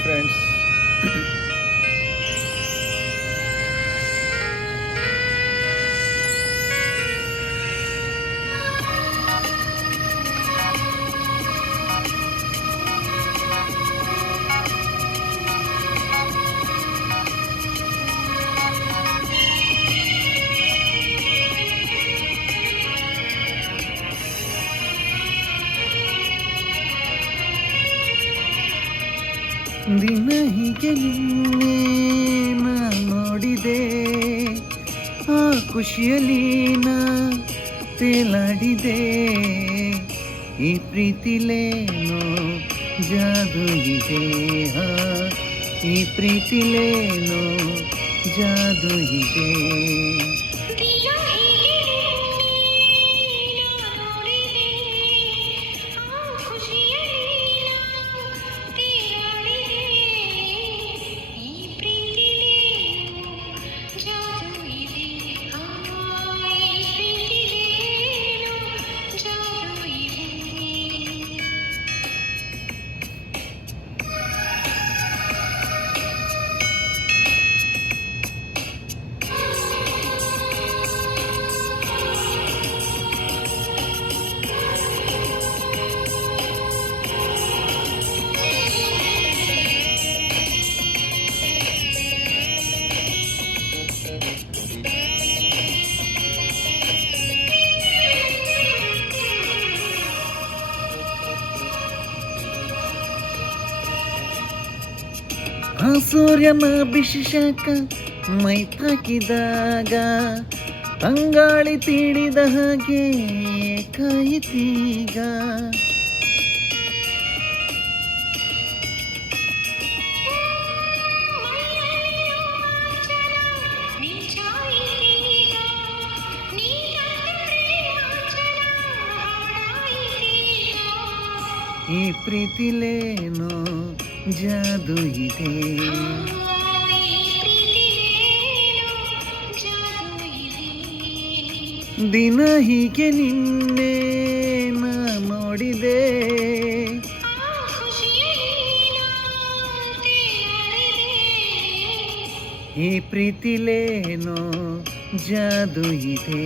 Bye friends. ದಿನ ಹೀಗೆ ನಿನ್ನೆ ನಾ ನೋಡಿದೆ, ಆ ಖುಷಿಯಲ್ಲಿ ನಾ ತೇಲಾಡಿದೆ. ಈ ಪ್ರೀತಿಲೇನೋ ಜಾದು ಇದೆ, ಈ ಪ್ರೀತಿಲೇನೋ ಜಾದು ಇದೆ. ಆ ಸೂರ್ಯನ ಅಭಿಷೇಕ ಮೈ ತಾಕಿದಾಗ ಅಂಗಾಳಿ ತೀಡಿದ ಹಾಗೆ ಕಾಯಿತೀಗ. ಈ ಪ್ರೀತಿಲೇನೋ ಜಾದು ಇದೆ, ದಿನ ಹೀಗೆ ನಿನ್ನೆ ನಾ ನೋಡಿದೆ. ಈ ಪ್ರೀತಿಲೇನೋ ಜಾದು ಇದೆ.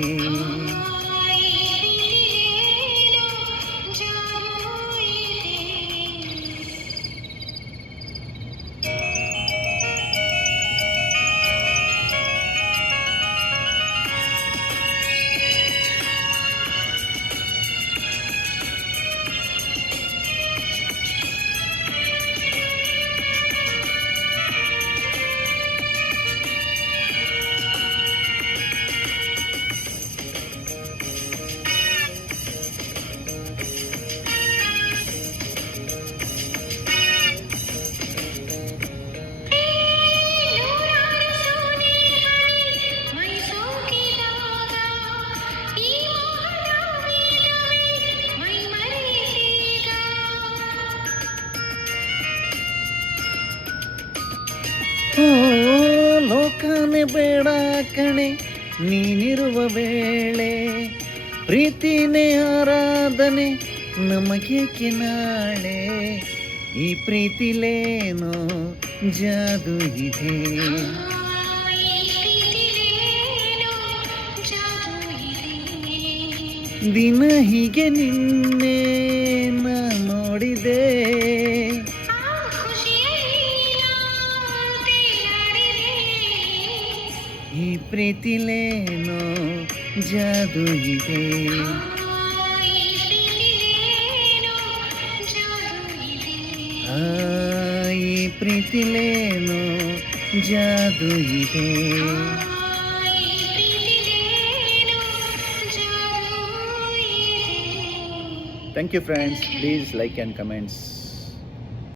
ಓ ಲೋಕನೇ ಬೇಡ ಕಣೆ ನೀನಿರುವ ವೇಳೆ, ಪ್ರೀತಿನೇ ಆರಾಧನೆ ನಮಗೇಕೆ ನಾಳೆ. ಈ ಪ್ರೀತಿಲೇನೋ ಜಾದು ಇದೆ, ದಿನ ಹೀಗೆ ನಿನ್ನೆ ನಾ ನೋಡಿದೆ. ಈ ಪ್ರೀತಿಲೇನೋ ಜಾದು ಇದೆ, ಈ ಪ್ರೀತಿಲೇನೋ ಜಾದು ಇದೆ. Thank you friends, please like and comments.